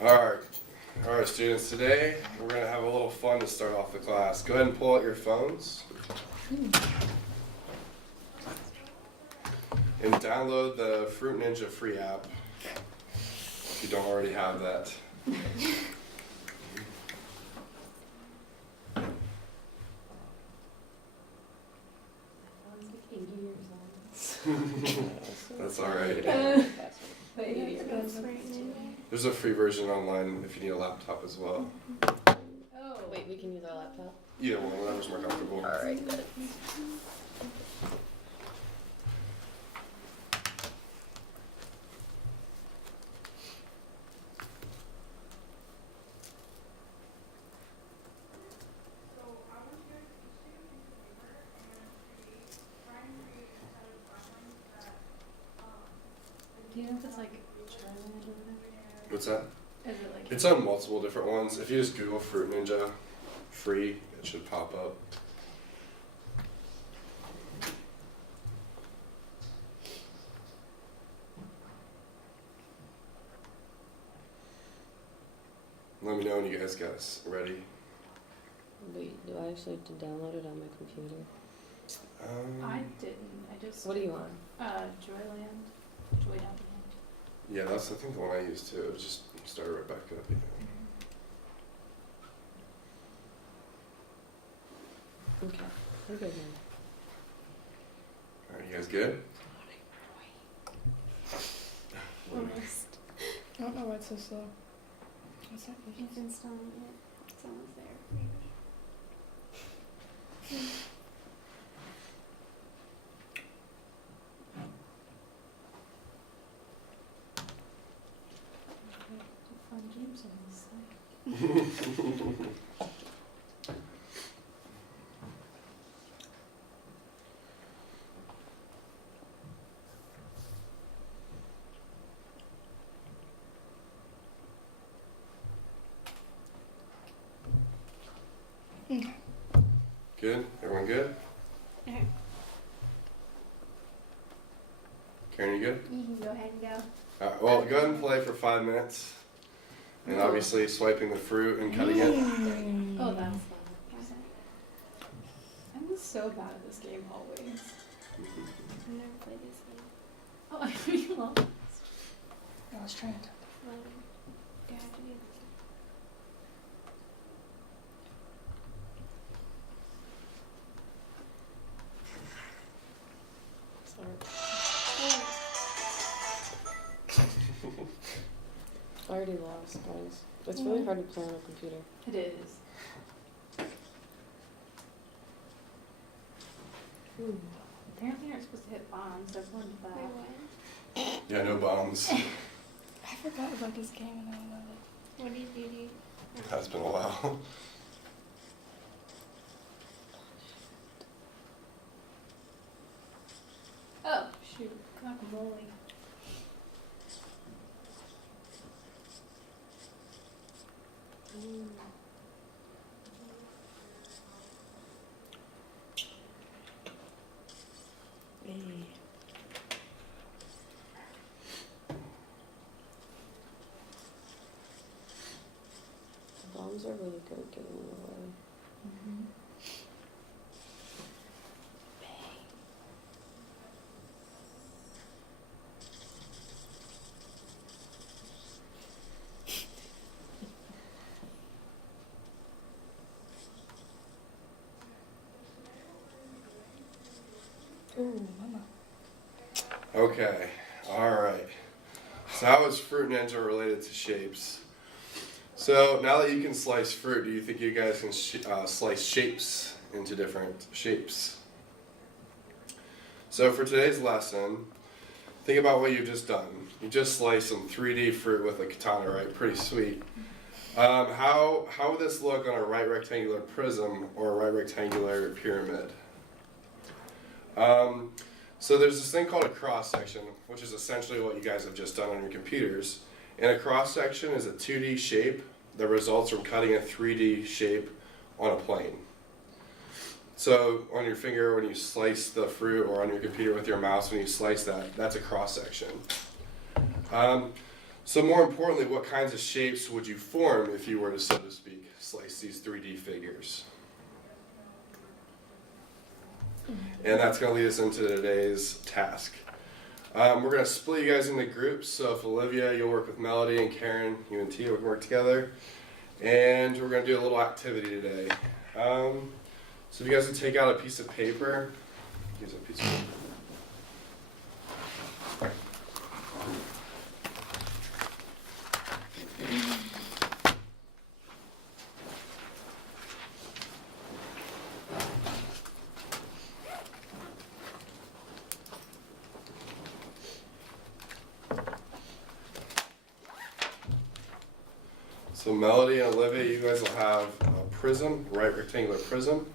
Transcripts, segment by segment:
All right, students. Today we're gonna have a little fun to start off the class. Go ahead and pull out your phones and download the Fruit Ninja free app if you don't already have that. That's all right. There's a free version online if you need a laptop as well. Oh, wait, we can use our laptop? Either one, whatever's more comfortable. Alright, good. Do you know if it's like Charlie or whatever? What's that? Is it like It's on multiple different ones. If you just Google Fruit Ninja free, it should pop up. Let me know when you guys got us ready. Wait, do I actually have to download it on my computer? I didn't. I just What are you on? Joyland. Joyland. Yeah, that's I think the one I used too. It was just started right back up. Okay, we're good now. Alright, you guys good? Almost. I don't know why it's so slow. What's that? It's installing it. It's almost there. Fun games on this side. Good? Everyone good? Okay. Karen, you good? You can go ahead and go. Alright, well, go ahead and play for 5 minutes. And obviously swiping the fruit and cutting it. Oh, that's fun. I'm so bad at this game always. I've never played this game. Oh, I really love it. I was trying to. Do I have to do this? Sorry. I already lost, guys. It's really hard to play on a computer. It is. Ooh. Apparently you're supposed to hit bombs. I've learned Wait, that. what? Yeah, no bombs. I forgot about this game and I love it. What did you do? That's been a while. Oh, shoot. Guacamole. Hey. Bombs are really good at getting in the way. Mm-hmm. Ooh, mama. Okay, alright. So how is Fruit Ninja related to shapes? So now that you can slice fruit, do you think you guys can slice shapes into different shapes? So for today's lesson, think about what you've just done. You just sliced some 3D fruit with a katana, right? Pretty sweet. How would this look on a right rectangular prism or a right rectangular pyramid? So there's this thing called a cross section, which is essentially what you guys have just done on your computers. And a cross section is a 2D shape that results from cutting a 3D shape on a plane. So on your finger when you slice the fruit, or on your computer with your mouse when you slice that, that's a cross section. So more importantly, what kinds of shapes would you form if you were to, so to speak, slice these 3D figures? And that's going to lead us into today's task. We're going to split you guys into groups. So if Olivia, you'll work with Melody, and Karen, you and Tia will work together. And we're going to do a little activity today. So if you guys would take out a piece of paper. Use a piece of paper. So Melody and Olivia, you guys will have a prism, right rectangular prism.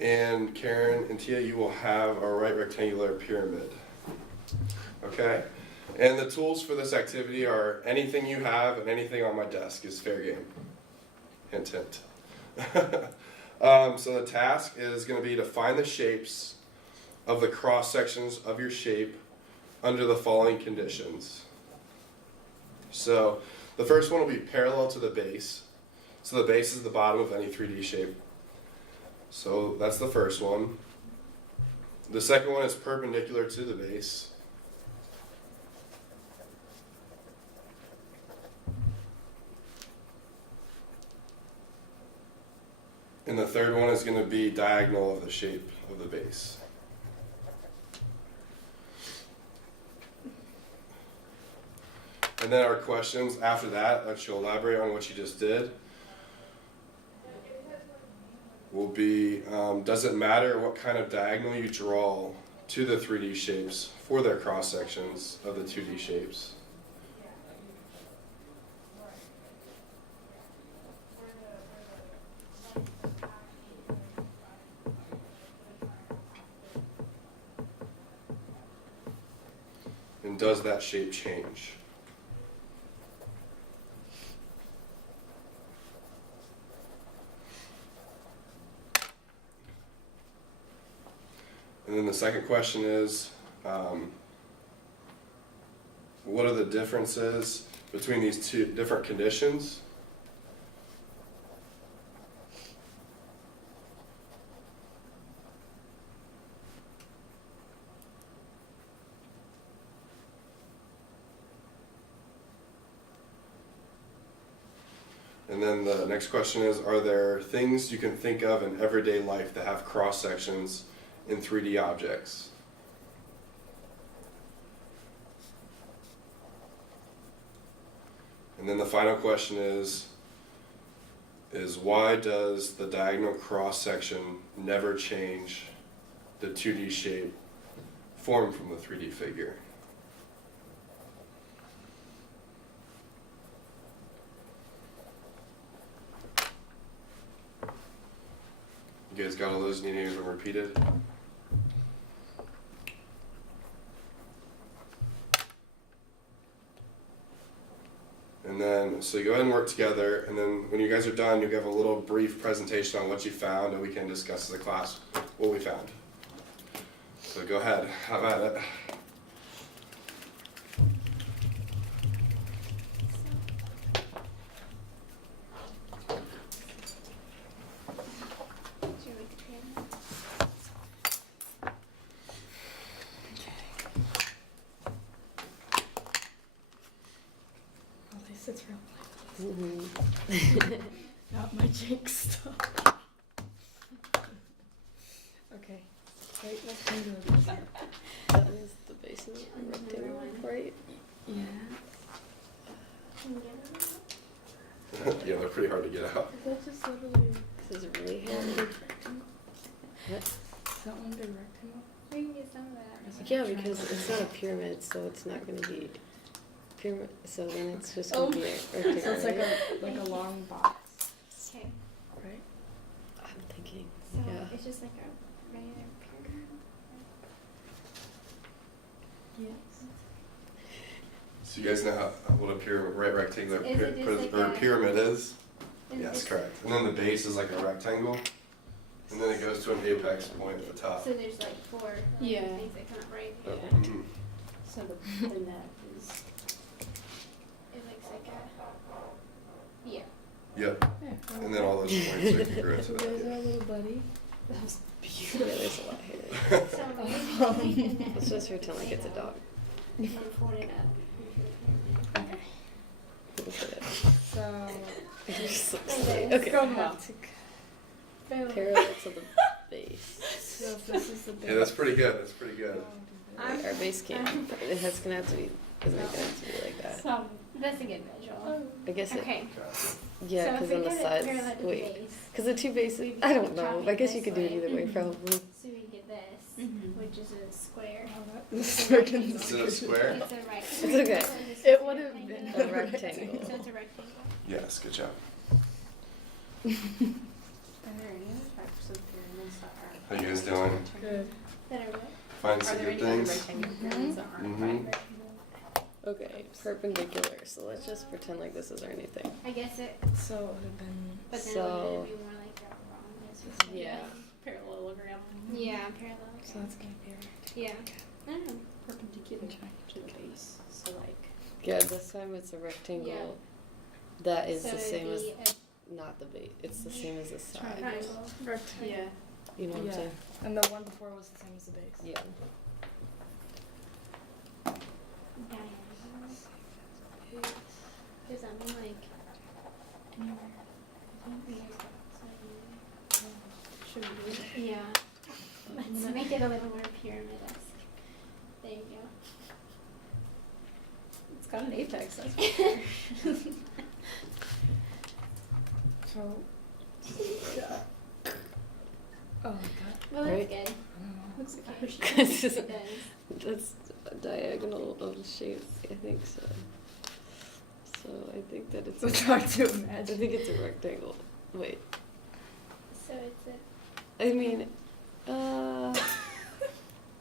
And Karen and Tia, you will have a right rectangular pyramid. Okay? And the tools for this activity are anything you have and anything on my desk is fair game. Hint, hint. So the task is going to be to find the shapes of the cross sections of your shape under the following conditions. So the first one will be parallel to the base. So the base is the bottom of any 3D shape. So that's the first one. The second one is perpendicular to the base. And the third one is going to be diagonal of the shape of the base. And then our questions after that you'll elaborate on what you just did, will be, does it matter what kind of diagonal you draw to the 3D shapes for their cross sections of the 2D shapes? And does that shape change? And then the second question is, what are the differences between these two different conditions? And then the next question is, are there things you can think of in everyday life that have cross sections in 3D objects? And then the final question is why does the diagonal cross section never change the 2D shape formed from the 3D figure? You guys got all those? Need any of them repeated? And then, so you go ahead and work together, and then when you guys are done, you have a little brief presentation on what you found, and we can discuss as a class what we found. So go ahead, have at it. Do you like the pyramid? At least it's real. Mm-hmm. Not my jinx stuff. Okay. Right rectangular prism. That is the base of the rectangle, right? Yeah. Can you get it? Yeah, they're pretty hard to get out. Is that just literally This is really one handy. big rectangle? What? Is that one big rectangle? We can get some of that. Yeah, because it's not a pyramid, so it's not going to be pyramid. So then it's just going to be a So rectangle. it's like right? a long box, Okay, right? I'm thinking. so Yeah. it's just like a regular pyramid. Yes. So you guys know what a pyramid, right rectangular Is it just like or a- pyramid is? And Yes, it's- correct. And then the base is like a rectangle, and then it goes to an apex point at the top. So there's like four Yeah. things that come up right Yep. here. Mhm. So the net is is. It looks like a. Yeah. Yep. Yeah. And then all those points are congruent to There's that. our little buddy. That was Yeah, beautiful. there's a lot here. So maybe Let's just pretend like it's a dog. and then fold it up. Okay. Look at it. So. It just looks Okay. like, okay. Go mom. Boom. Parallel to the base. So if this is the base. Yeah, that's pretty good. That's pretty good. Like, our base can't. It's gonna have to be. Isn't it gonna have to be like that? Some. That's a good visual. I guess it. Okay. Yeah, so because if on we the get it sides. parallel to the Wait. base, Because the two bases. I don't know. I guess you could do it either way, probably. so we get this, Mhm. which is a square. This freaking Is it a square? It's a right. It's okay. It would have been A rectangle. So it's a rectangle. Yes, good job. Are there any other types of pyramids that are? How you guys doing? Good. That are what? Find Are some there good any other things. rectangular pyramids that aren't Mhm. quite Okay, perpendicular. So let's just pretend like this is our anything. I guess it, So it would have been. but then So- it would be more like a wrong. This was like Yeah. parallelogram? Yeah, parallel. So that's gonna be right. Yeah. I don't know. Perpendicular to the base. So like. Yeah, this time it's a rectangle. Yeah. That is So the it'd same as be not the base. It's the same as the a side. triangle. Rectangle. Yeah. You know what I'm Yeah. saying? And the one before was the same as the base. Yeah. Diagonal. Does that mean like anywhere? Should we do it? Yeah. Let's make it a little more pyramid-esque. There you go. It's got an apex, that's for sure. So. Oh, like that. Well, that's Right. good. I don't know. Looks like a This Hershey. is- It does. That's a diagonal of shape. I think so. So I think that it's. It's hard to I imagine. think it's a rectangle. Wait. So it's a. I mean,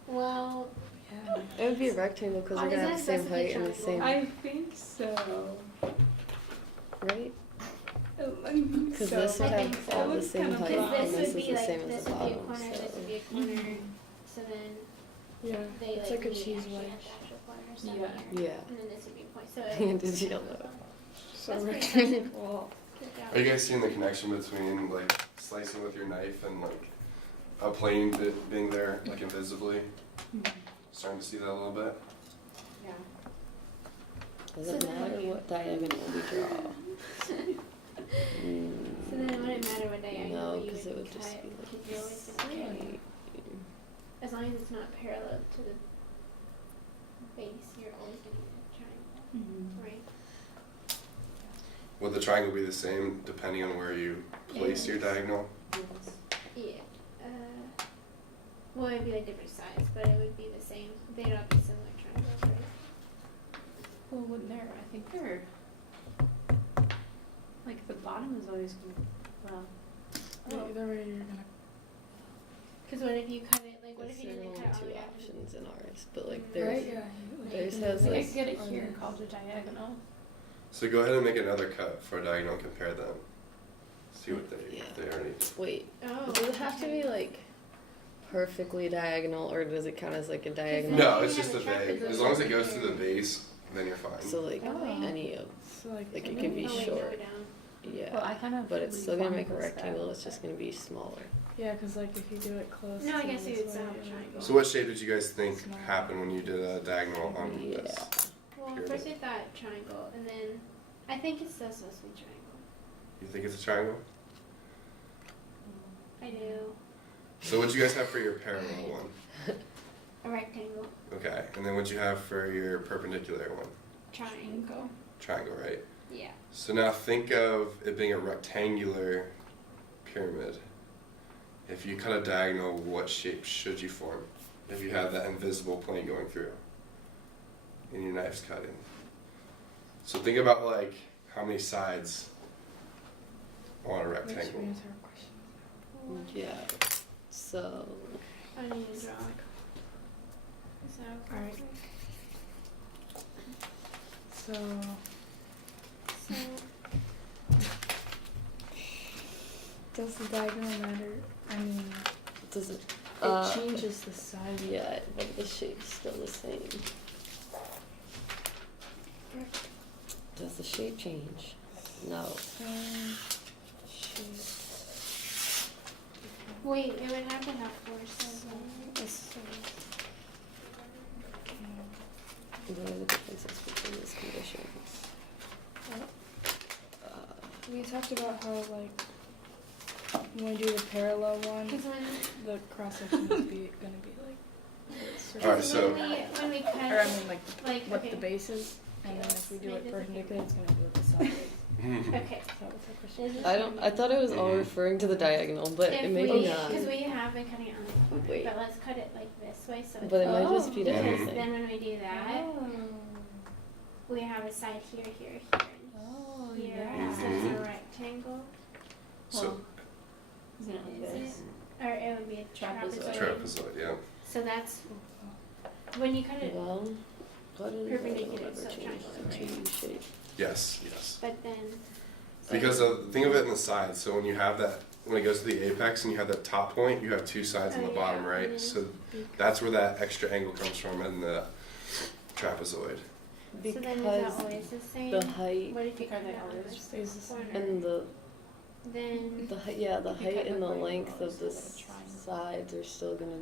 Well, Yeah. it would be a rectangle because Oh, we're gonna have the isn't same it supposed to height be and the same, I think so. right? Because So this would I think have so. all the Looks same kinda height because flat. and this this would is be the like same as this the would be a bottom. corner, this would be a So corner. So then Yeah. they It's like like a meet cheese actually wedge. at the actual corner. So Yeah. here. yeah. And then this would be a point. So And it's yellow. So That's pretty rectangle. Good job. Are you guys seeing the connection between like slicing with your knife and like a plane being there like invisibly? Starting to see that a little bit. Yeah. Does it matter what diagonal we draw? So then it wouldn't matter what diagonal No, you because would it would cut, just be because like you're always gonna get straight. as long as it's not parallel to the base, you're always gonna get a triangle, right? Would the triangle be the same depending on where you place your diagonal? Yeah. Well, it'd be like different size, but it would be the same. They'd all be similar triangles, right? Well, wouldn't there? I think they're. Like the bottom is always gonna. Well. Oh. Either way, you're gonna. Because what if you cut it? Like, what if Guess you there are didn't only cut all the two way out? options in ours, but like Right, there's Yeah. theirs Like, has I like get it here called a diagonal. So go ahead and make another cut for a diagonal and compare them. See what Yeah. they already. wait. Oh. Does it have to be like perfectly diagonal or does it count as like a diagonal? No, you it's have just a a vague. trapezoid As long as it goes here. to the base, then you're fine. So like Oh. any of So like. Like, it can be Oh, wait, short. go down. yeah. Well, I kind of. But it's still gonna make a reformed this rectangle, style. it's just gonna be smaller. Yeah, because like if you do it close. No, I to guess you this would still way, have a it would triangle. be- So what shape did you guys think Small. happened when you did a diagonal on Yeah. this? Well, Pyramid. first I thought triangle, and then I think it's still supposed to be triangle. You think it's a triangle? I do. So what'd you guys have for your parallel one? A rectangle. Okay, and then what'd you have for your perpendicular one? Triangle. Triangle, right? Yeah. So now think of it being a rectangular pyramid. If you cut a diagonal, what shape should you form? If you have that invisible plane going through and your knife's cutting. So think about like how many sides on a Which rectangle. means our question. Yeah. So I need to draw. So. Alright. So. So. Does the diagonal matter? I mean, does it it changes the size. yeah, but the shape's still the same. the shape change? No. Shape. Wait, it would have to have forces. What are the differences between these conditions? We talked about how like when we do the parallel one, Because the cross section is gonna be like this. All right, so- when we cut, Or I mean like what okay. the base is, and then if we do Mine it doesn't perpendicular, it's gonna be what the side is. Okay. Is that what that question? Is this I thought it was all Mhm. referring to the diagonal, but if it may we, be not. because we have been cutting it on the corner, Wait. but let's cut it like this way, so But it it's, might just be to Oh. because everything. then when we do that, we have a side here, here, here, Oh, and here, yeah. so it's a rectangle. So Is it? Or it would be a trapezoid. trapezoid, yeah. So that's when you cut it, Well, what is Perpendicular, ever so change triangle, the right? 2D shape? Yes. but then. Because think of it in the sides. So when you have that, when it goes to the apex and you have that top point, you have two sides on Oh, the yeah, bottom, right? and So then- that's where that extra angle comes from in the trapezoid. So then is that Because always the same? the height What if you cut Are they it on always this stays the same? corner? and Then the height, yeah, the If you height cut and the the length corners, of the you get a triangle. sides are still gonna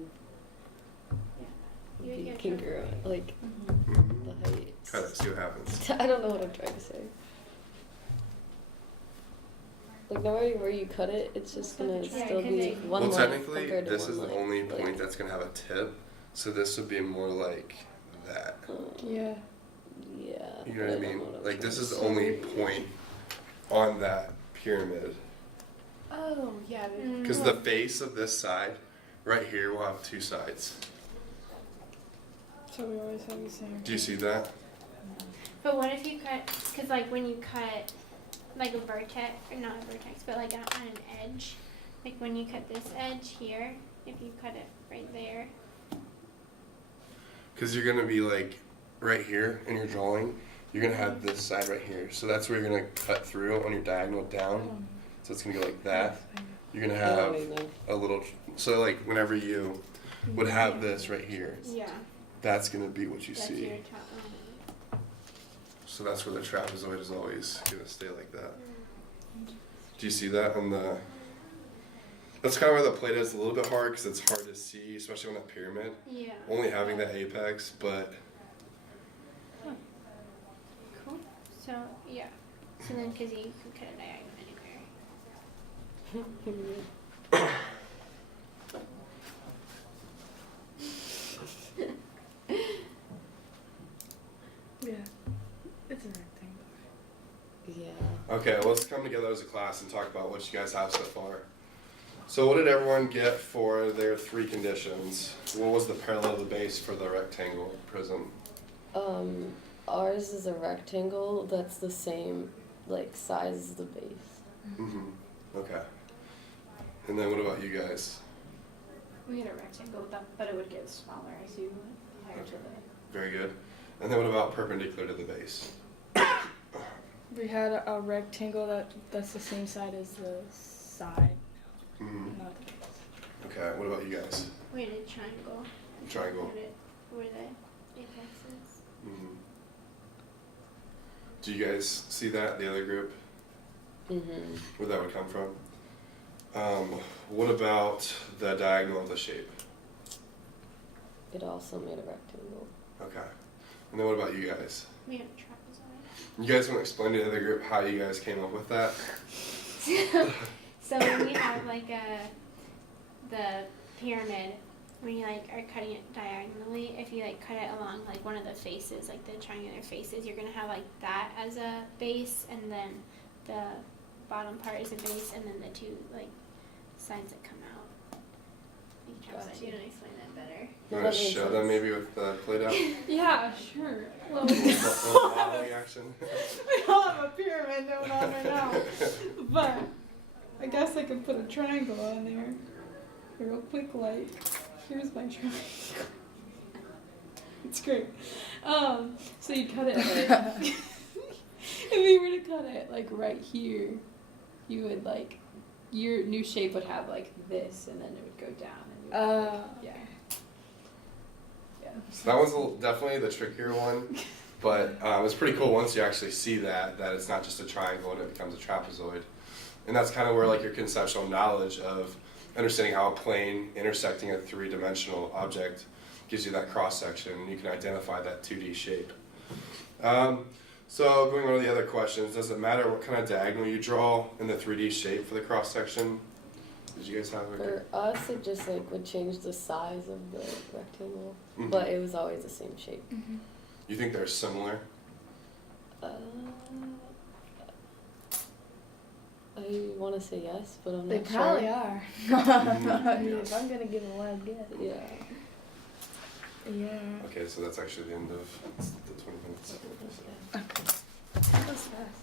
you would be get congruent. Like Mm-hmm. the height. Cut it, see what happens. I don't know what I'm trying to say. Like no matter where you cut it, it's just gonna Yeah, still 'cause be it- one Well, length technically, compared to this one is the length. only Like, point that's gonna have a tip. So this would be more like that. Yeah. Yeah. You know what I don't mean? what I'm Like this trying is to the say. only point on that pyramid. Oh, yeah. Because the face of this side, right here, will have two sides. So we always have the same. Do you see that? But what if you cut? Because like when you cut like a vertex, or not a vertex, but like on an edge, like when you cut this edge here, if you cut it right there, Because you're gonna be like right here in your drawing, you're gonna have this side right here. So that's where you're gonna cut through on your diagonal down. So it's gonna go like that. You're gonna Yeah, have amazing. a little. So like whenever you would have this right here, yeah, that's gonna be what you that's see. your top one. So that's where the trapezoid is always gonna stay like that. Do you see that on the? That's kind of where the plate is a little bit hard because it's hard to see, especially on that pyramid. Yeah. Only having that apex, but Cool. So yeah. So then, because you can cut a diagonal anywhere. Yeah. It's a rectangle. Yeah. okay, let's come together as a class and talk about what you guys have so far. So what did everyone get for their three conditions? What was the parallel of the base for the rectangle prism? Ours is a rectangle that's the same like size as the base. Mm-hmm. Okay. And then what about you guys? We had a rectangle, but it would get smaller as you went higher to the. Very good. And then what about perpendicular to the base? We had a rectangle that's the same side as the side, Mm-hmm. not the base. Okay. What about you guys? We had a triangle. Triangle. Where the apex is. Mm-hmm. Do you guys see that, the other group? Mm-hmm. Where that would come from? What about the diagonal of the shape? It also made a rectangle. Okay. And then what about you guys? We had a trapezoid. You guys want to explain to the other group how you guys came up with that? So when we have like the pyramid, when you like are cutting it diagonally, if you like cut it along like one of the faces, like the triangular faces, you're gonna have like that as a base, and then the bottom part is a base, and then the two like sides that come out. You can Gotcha. you know, explain that better. You That want to makes show them sense. maybe with the plate out? Yeah, sure. Well, Little modeling action. we don't have a pyramid going on right now. But I guess I could put a triangle on there. Real quick, like, here's my triangle. It's great. So you cut it like, if you were to cut it like right here, you would like, your new shape would have like this, and then it would go down. And you would, yeah. Yeah. So that one's definitely the trickier one. But it's pretty cool once you actually see that it's not just a triangle and it becomes a trapezoid. And that's kind of where like your conceptual knowledge of understanding how a plane intersecting a three-dimensional object gives you that cross-section, and you can identify that 2D shape. So going on to the other questions, does it matter what kind of diagonal you draw in the 3D shape for the cross-section? Did you guys have For us, it just like would change the size of the rectangle, Mhm. but it was always the same shape. You think they're similar? I want to say yes, but I'm They not probably sure. are. Mhm. If I'm gonna give a wild guess. Yeah. Yeah. Okay, so that's actually the end of the 20 minutes. Okay. That was fast.